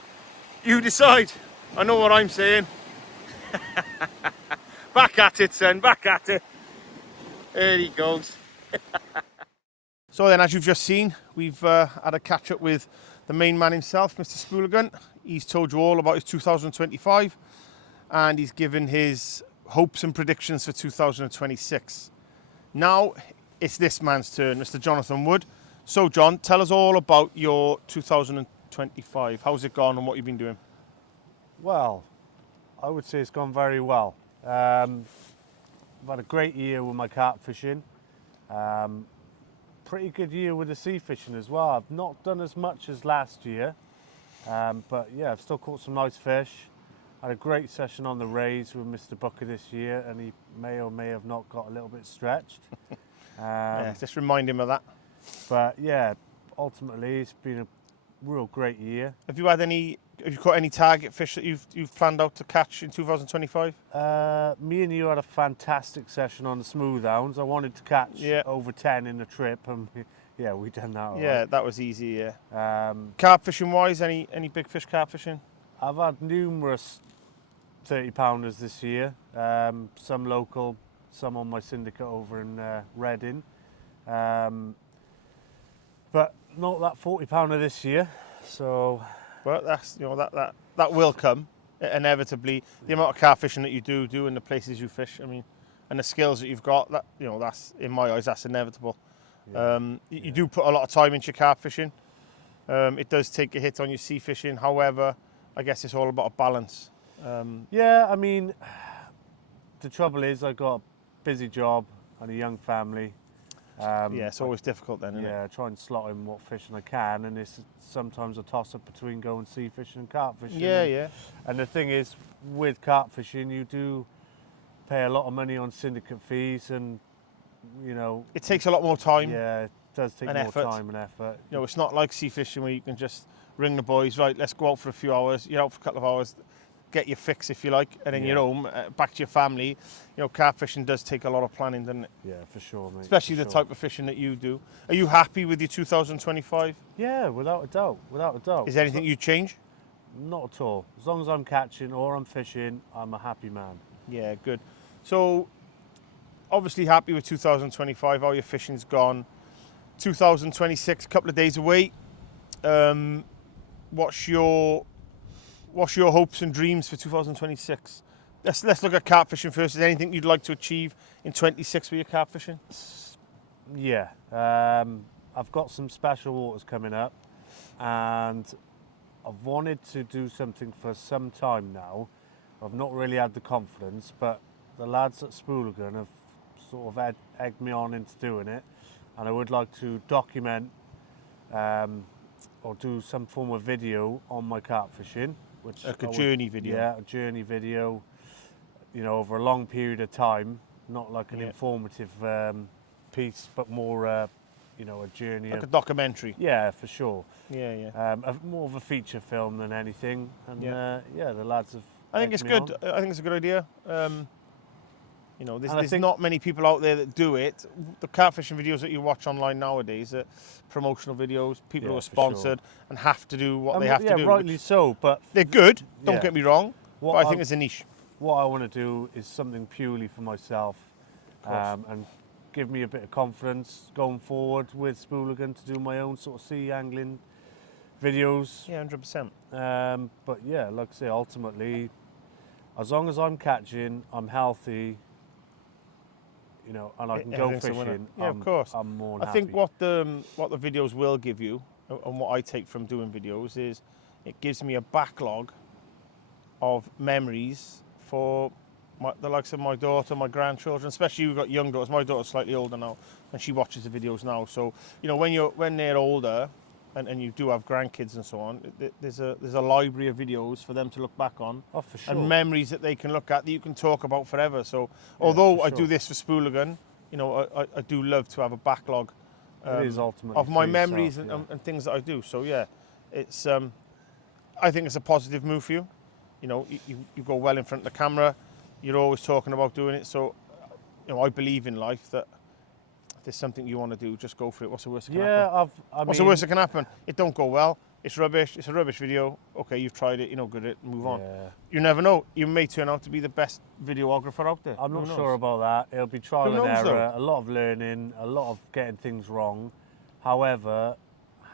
You decide. I know what I'm saying. Back at it, son. Back at it. There he goes. So then, as you've just seen, we've had a catch up with the main man himself, Mr. Spooligan. He's told you all about his 2025 and he's given his hopes and predictions for 2026. Now it's this man's turn, Mr. Jonathan Wood. So John, tell us all about your 2025. How's it gone and what you've been doing? Well, I would say it's gone very well. I've had a great year with my carp fishing. Pretty good year with the sea fishing as well. I've not done as much as last year, but yeah, I've still caught some nice fish. Had a great session on the rays with Mr. Booker this year, and he may or may have not got a little bit stretched. Yeah, just remind him of that. But yeah, ultimately it's been a real great year. Have you caught any target fish that you've planned out to catch in 2025? Me and you had a fantastic session on the smooth hounds. I wanted to catch over 10 in the trip, and yeah, we done that. All Yeah, right. that was easy. Yeah. Carp fishing wise, any big fish carp fishing? I've had numerous 30-pounders this year. Some local, some on my syndicate over in Reading. But not that 40-pounder this year. So, But that's that will come inevitably. The amount of carp fishing that you do in the places you fish, I mean, and the skills that you've got, that's in my eyes that's inevitable. Yeah. You do put a lot of time into your carp fishing. It does take a hit on your sea fishing. However, I guess it's all about a balance. Yeah, I mean, the trouble is I've got a busy job and a young family. Yeah, it's always difficult then, isn't it? Yeah, I try and slot in what fishing I can, and it's sometimes a toss-up between going sea fishing and carp fishing. Yeah, yeah. And the thing is, with carp fishing, you do pay a lot of money on syndicate fees, and you know, It takes a lot more time. yeah, it does take and more effort. time and effort. You know, it's not like sea fishing where you can just ring the boys, right, let's go out for a few hours. You're out for a couple of hours, get your fix if you like, and then Yeah. you're home, back to your family. You know, carp fishing does take a lot of planning, doesn't it? Yeah, for sure, mate. Especially for the sure. type of fishing that you do. Are you happy with your 2025? Yeah, without a doubt, without a doubt. Is there anything you'd change? Not at all. As long as I'm catching or I'm fishing, I'm a happy man. Yeah, good. So, obviously happy with 2025, how your fishing's gone. 2026, a couple of days away. What's your hopes and dreams for 2026? Let's look at carp fishing first. Is there anything you'd like to achieve in 26 with your carp fishing? Yeah, I've got some special waters coming up, and I've wanted to do something for some time now. I've not really had the confidence, but the lads at Spooligan have sort of egged me on into doing it, and I would like to document or do some form of video on my carp fishing, which Like a journey video. Yeah, a journey video. You know, over a long period of time, not like an Yeah. informative piece, but more, you know, a journey. Like a documentary. Yeah, for sure. Yeah, yeah. More of a feature film than anything. And Yeah. the lads have. I think egged it's me good. on. I think it's a good idea. You know, And I there's think- not many people out there that do it. The carp fishing videos that you watch online nowadays are promotional videos, people who Yeah, are for sure. sponsored and have to do what And they have yeah, to do. rightly so. But They're good, don't Yeah. get me wrong, What but I I've- think it's a niche. what I want to do is something purely for myself, course. and give me a bit of confidence going forward with Spooligan to do my own sort of sea angling videos. Yeah, 100%. But yeah, like I say, ultimately, as long as I'm catching, I'm healthy, you know, and I can go Everything's a winner. fishing. Yeah, of course. I'm more I than happy. think what the videos will give you, and what I take from doing videos, is it gives me a backlog of memories for the likes of my daughter, my grandchildren, especially you've got young daughters. My daughter's slightly older now, and she watches the videos now. So you know, when they're older, and you do have grandkids and so on, there's a library of videos for them to look back on. Oh, for sure. And memories that they can look at that you can talk about forever. So although for I do sure. this for Spooligan, you know, I do love to have a backlog It is ultimately of my for yourself, memories yeah. and things that I do. So yeah, it's I think it's a positive move for you. You know, you go well in front of the camera. You're always talking about doing it. So you know, I believe in life that if there's something you want to do, just go for it. What's the worst that can happen? What's the worst that can happen? It don't go well. It's rubbish. It's a rubbish video. Okay, you've tried it. You're not good at it. Move on. Yeah. You never know. You may turn out to be the best videographer out there. I'm Who not knows? sure about that. It'll be trial Who and knows, error, a lot of learning, a lot of getting things wrong. However,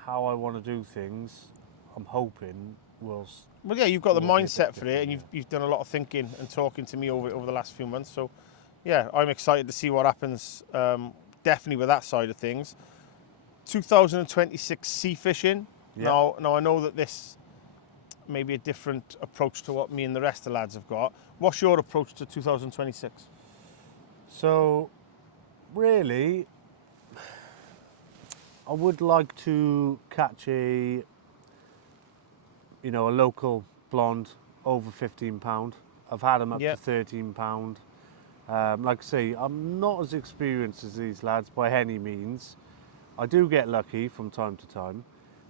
how I want to do things, I'm hoping will. Well, yeah, you've got the will be a mindset bit for it, and different, you've done a lot of thinking and talking to me over the last few months. So, yeah, I'm excited to see what happens. Definitely with that side of things. 2026 sea fishing. Yeah. Now I know that this may be a different approach to what me and the rest of the lads have got. What's your approach to 2026? So, really, I would like to catch a local blonde over £15. I've had them up Yep. to £13. Like I say, I'm not as experienced as these lads by any means. I do get lucky from time to time,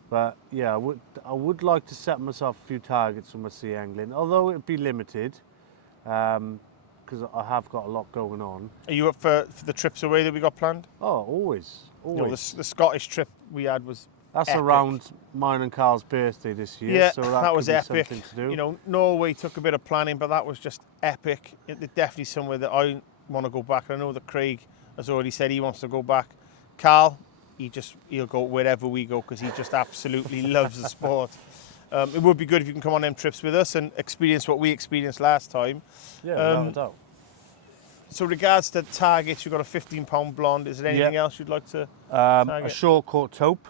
but yeah, I would like to set myself a few targets for my sea angling, although it'd be limited, because I have got a lot going on. Are you up for the trips away that we got planned? Oh, always. You know, Always. the Scottish trip we had was That's epic. around mine and Carl's birthday this year, Yeah, so that that was could be epic. something to do. You know, Norway took a bit of planning, but that was just epic. It's definitely somewhere that I want to go back. I know that Craig has already said he wants to go back. Carl, he'll go wherever we go because he just absolutely loves the sport. It would be good if you can come on them trips with us and experience what we experienced last time. Yeah, without a doubt. So regards to targets, you've got a £15 blonde. Is there anything else you'd like to A target? short court taupe.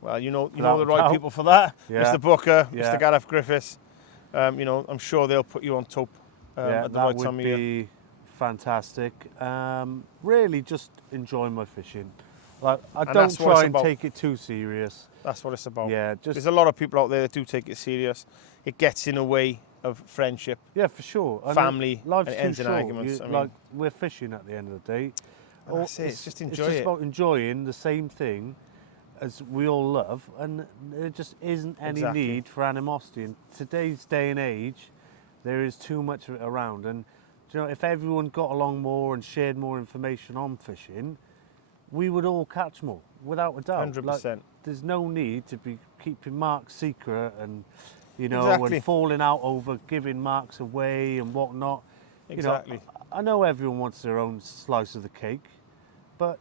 Well, you know Without the a right doubt. people for that. Yeah. Mr. Booker, Yeah. Mr. Gareth Griffiths. You know, I'm sure they'll put you on top Yeah, at the that right would time of year. be fantastic. Really, just enjoying my fishing. Like, I don't that's what it's try and about. take it too serious. That's what it's about. Yeah, There's just a lot of people out there that do take it serious. It gets in the way of friendship, yeah, for sure. And family, life's and it too ends in short. arguments. I mean, Like, we're fishing at the end of the day. and that's it. Just enjoy It's just it. about enjoying the same thing as we all love, and there just isn't any Exactly. need for animosity. In today's day and age, there is too much of it around. And you know, if everyone got along more and shared more information on fishing, we would all catch more, without a doubt. 100%. There's no need to be keeping marks secret and, you know, Exactly. and falling out over giving marks away and whatnot. Exactly. You know, I know everyone wants their own slice of the cake, but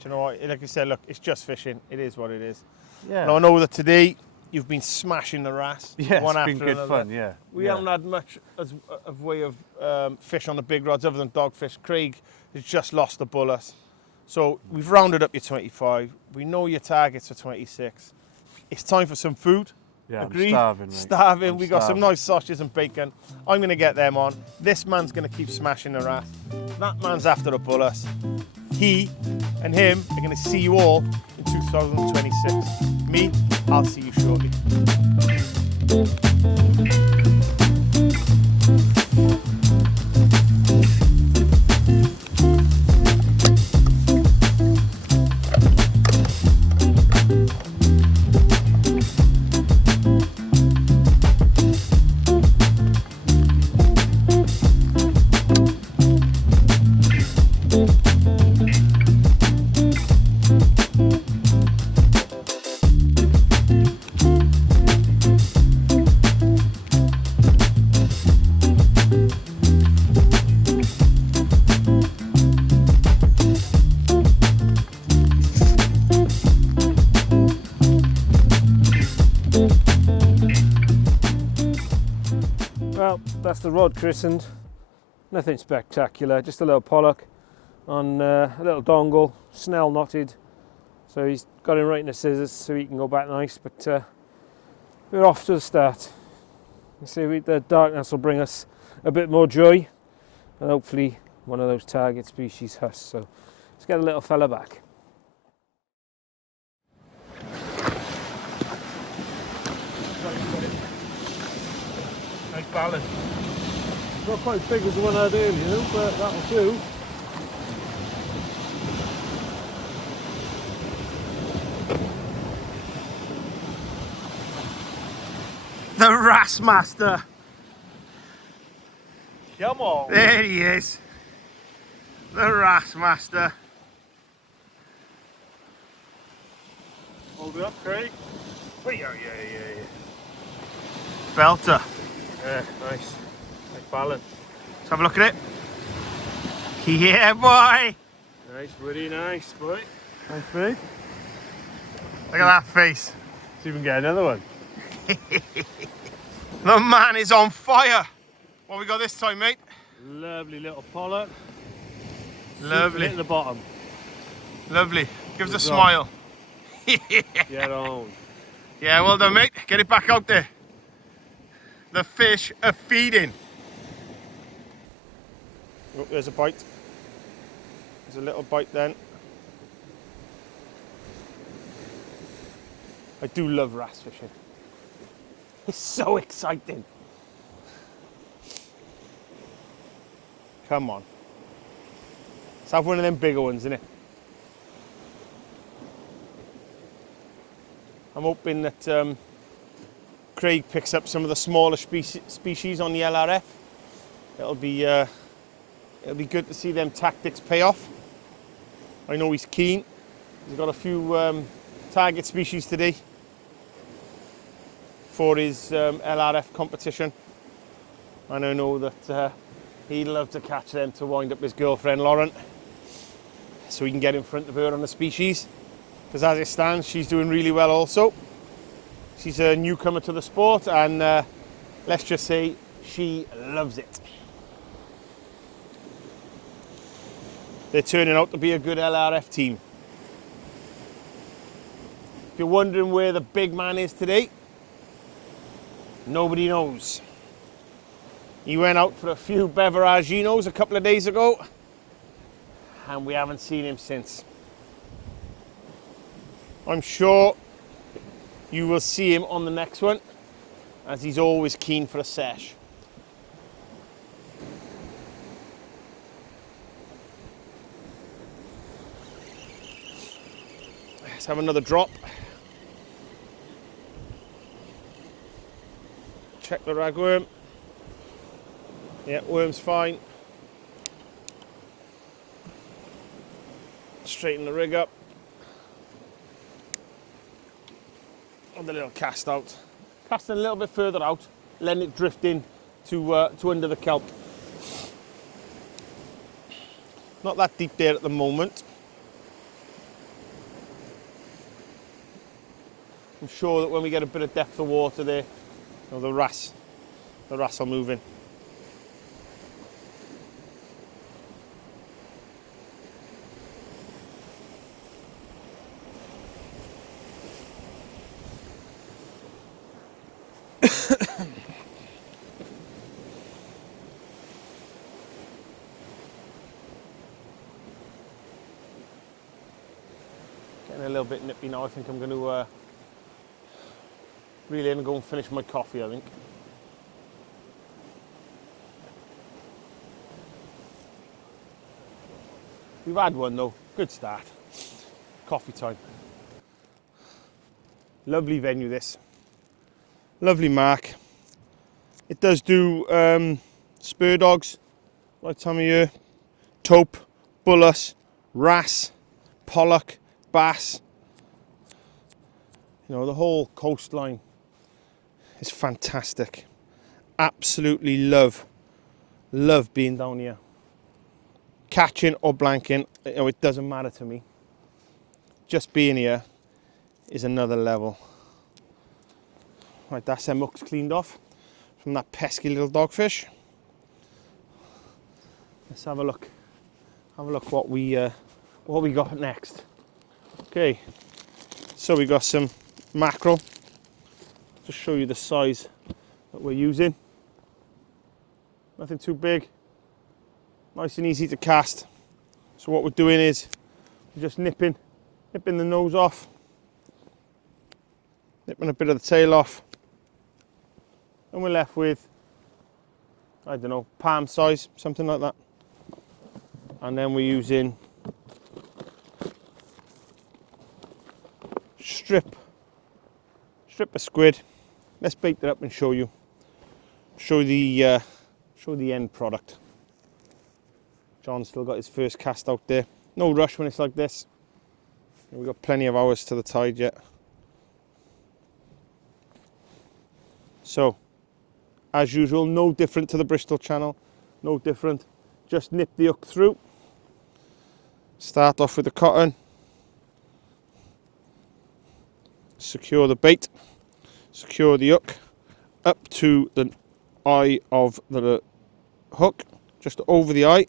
Do you know what? Like I said, look, it's just fishing. It is what it is. yeah. And I know that today you've been smashing the wrasse. Yeah, one it's been after good another. fun, yeah. We yeah. haven't had much of way of fish on the big rods other than dogfish. Craig has just lost the Bull Huss. So we've rounded up your 25. We know your targets for 26. It's time for some food. Yeah, Agreed? I'm starving, mate. Starving. I'm We got some starving. nice sausages and bacon. I'm going to get them on. This man's going to keep smashing the wrasse. That man's after the Bull Huss. He and him are going to see you all in 2026. Me, I'll see you shortly. Well, that's the rod christened. Nothing spectacular, just a little pollock on a little dongle, snell knotted. So he's got him right in the scissors so he can go back nice, but we're off to the start. Let's see if the darkness will bring us a bit more joy and hopefully one of those target species huss. So let's get a little fella back. Nice balance. Not quite as big as the one I had earlier, but that'll do. The Wrasse Master. Come on. There he is. The Wrasse Master. Hold it up, Craig. Oh, yeah. Belter. Yeah, nice. Nice balance. Let's have a look at it. Yeah, boy. Nice, really nice, boy. Nice big. Look at that face. Let's even get another one. The man is on fire. What we got this time, mate? Lovely little pollock. Lovely. Hit the bottom. Lovely. Give us a Good smile. Get on. Yeah, well done, mate. Get it back out there. The fish are feeding. Oh, there's a bite. There's a little bite then. I do love wrasse fishing. It's so exciting. Come on. Let's have one of them bigger ones, innit? I'm hoping that Craig picks up some of the smaller species on the LRF. It'll be good to see them tactics pay off. I know he's keen. He's got a few target species today for his LRF competition, and I know that he'd love to catch them to wind up his girlfriend Lauren, so he can get in front of her on the species. Because as it stands, she's doing really well also. She's a newcomer to the sport, and let's just say she loves it. They're turning out to be a good LRF team. If you're wondering where the big man is today, nobody knows. He went out for a few beveraginos a couple of days ago, and we haven't seen him since. I'm sure you will see him on the next one, as he's always keen for a sesh. Let's have another drop. Check the ragworm. Yeah, worm's fine. Straighten the rig up. On the little cast out. Casting a little bit further out, letting it drift in to under the kelp. Not that deep there at the moment. I'm sure that when we get a bit of depth of water there, the wrasse will move in. Getting a little bit nippy now. I think I'm going to reel in and go and finish my coffee, I think. We've had one though, good start. Coffee time. Lovely venue this. Lovely mark. It does do spur dogs, right time of year. Taupe, Bull Huss, wrasse, pollock, bass. You know, the whole coastline is fantastic. Absolutely love being down here. Catching or blanking, you know, it doesn't matter to me. Just being here is another level. Right, that's them hooks cleaned off from that pesky little dogfish. Let's have a look. Have a look what we got next. Okay, so we got some mackerel. Just show you the size that we're using. Nothing too big. Nice and easy to cast. So what we're doing is we're just nipping the nose off, nipping a bit of the tail off, and we're left with, I don't know, palm size, something like that. And then we're using strip of squid. Let's bait it up and show you. Show the end product. John's still got his first cast out there. No rush when it's like this. We've got plenty of hours to the tide yet. So, as usual, no different to the Bristol channel. No different. Just nip the hook through. Start off with the cotton. Secure the bait. Secure the hook up to the eye of the hook, just over the eye.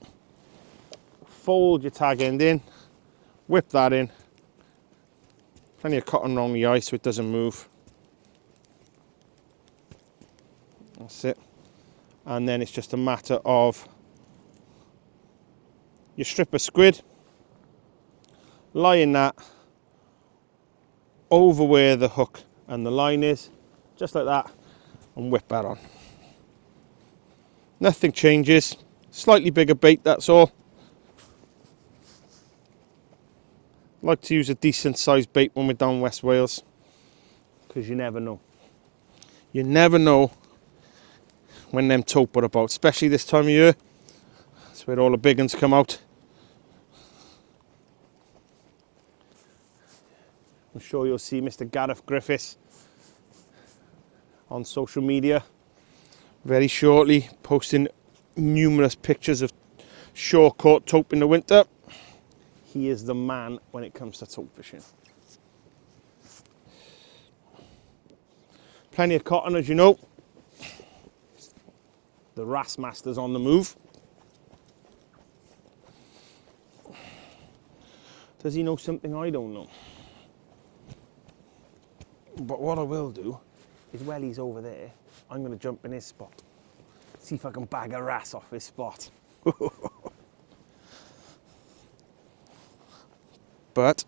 Fold your tag end in, whip that in. Plenty of cotton around the eye so it doesn't move. That's it. And then it's just a matter of your strip of squid, lying that over where the hook and the line is, just like that, and whip that on. Nothing changes, slightly bigger bait, that's all. Like to use a decent sized bait when we're down West Wales, because you never know. You never know when them taupe are about, especially this time of year. That's where all the big ones come out. I'm sure you'll see Mr. Gareth Griffiths on social media very shortly, posting numerous pictures of shore caught taupe in the winter. He is the man when it comes to taupe fishing. Plenty of cotton, as you know. The wrasse master's on the move. Does he know something I don't know? But what I will do is, while he's over there, I'm going to jump in his spot. See if I can bag a wrasse off his spot. But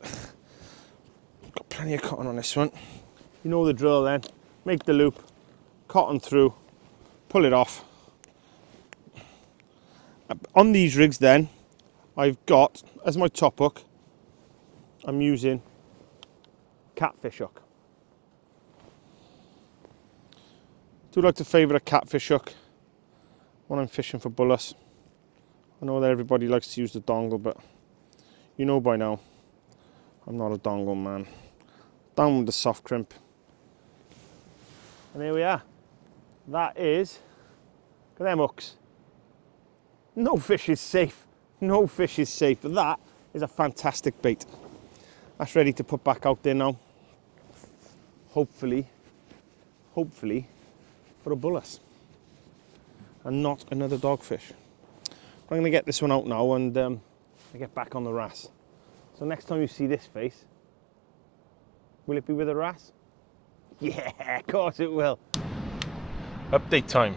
got plenty of cotton on this one. You know the drill then. Make the loop, cotton through, pull it off. On these rigs then, I've got, as my top hook, I'm using catfish hook. Do like to favour a catfish hook when I'm fishing for Bull Huss. I know that everybody likes to use the dongle, but you know by now, I'm not a dongle man. Down with the soft crimp. And here we are. That is, look at them hooks. No fish is safe. No fish is safe, but that is a fantastic bait. That's ready to put back out there now. Hopefully for a Bull Huss and not another dogfish. But I'm going to get this one out now and I get back on the wrasse. So next time you see this face, will it be with a wrasse? Yeah, of course it will. Update time.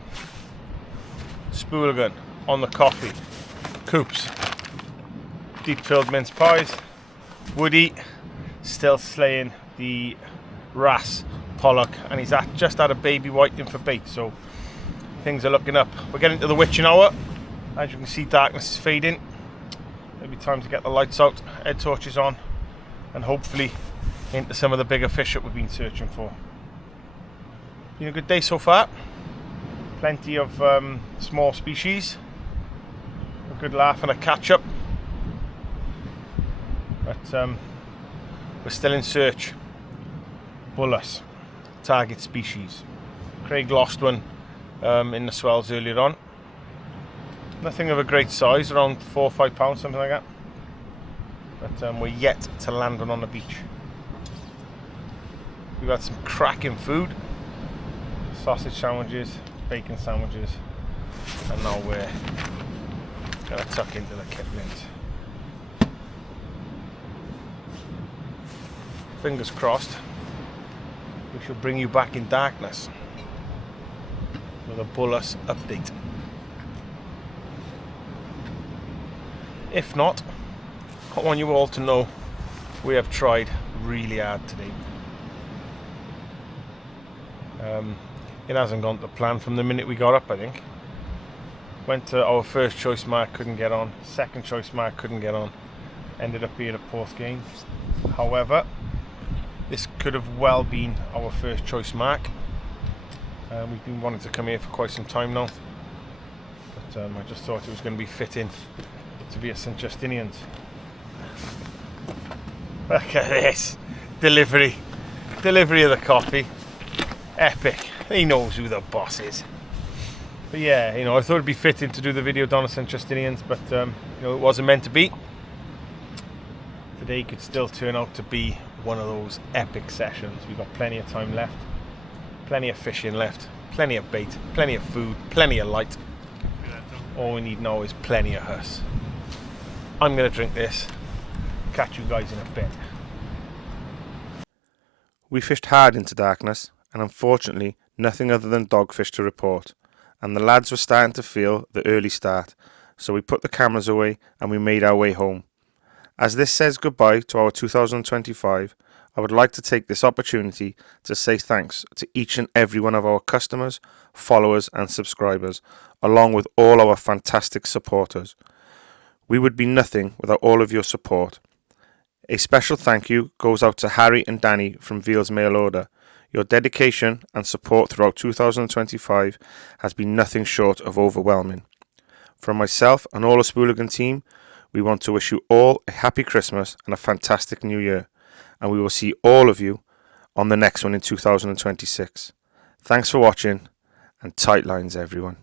Spooligan on the coffee. Coops. Deep filled mince pies. Woody still slaying the wrasse pollock, and he's just had a baby whiting for bait, so things are looking up. We're getting to the witching hour. As you can see, darkness is fading. It'll be time to get the lights out, head torches on, and hopefully into some of the bigger fish that we've been searching for. Been a good day so far. Plenty of small species. A good laugh and a catch up. But we're still in search. Bull Huss, target species. Craig lost one in the swells earlier on. Nothing of a great size, around 4 or 5 pounds, something like that. But we're yet to land one on the beach. We've had some cracking food. Sausage sandwiches, bacon sandwiches, and now we're going to tuck into the kiplings. Fingers crossed, we shall bring you back in darkness with a Bull Huss update. If not, I want you all to know we have tried really hard today. It hasn't gone to plan from the minute we got up, I think. Went to our first choice mark, couldn't get on. Second choice mark, couldn't get on. Ended up here at Porthgain. However, this could have well been our first choice mark. We've been wanting to come here for quite some time now. But I just thought it was going to be fitting to be at St Justinians. Look at this. Delivery of the coffee. Epic. He knows who the boss is. But yeah, I thought it'd be fitting to do the video down at St Justinians, but it wasn't meant to be. Today could still turn out to be one of those epic sessions. We've got plenty of time left, plenty of fishing left, plenty of bait, plenty of food, plenty of light. All we need now is plenty of Huss. I'm going to drink this. Catch you guys in a bit. We fished hard into darkness, and unfortunately nothing other than dogfish to report, and the lads were starting to feel the early start, so we put the cameras away and we made our way home. As this says goodbye to our 2025, I would like to take this opportunity to say thanks to each and every one of our customers, followers and subscribers, along with all our fantastic supporters. We would be nothing without all of your support. A special thank you goes out to Harry and Danny from Veal's Mail Order. Your dedication and support throughout 2025 has been nothing short of overwhelming. From myself and all the Spooligan team, we want to wish you all a happy Christmas and a fantastic New Year, and we will see all of you on the next one in 2026. Thanks for watching, and tight lines everyone.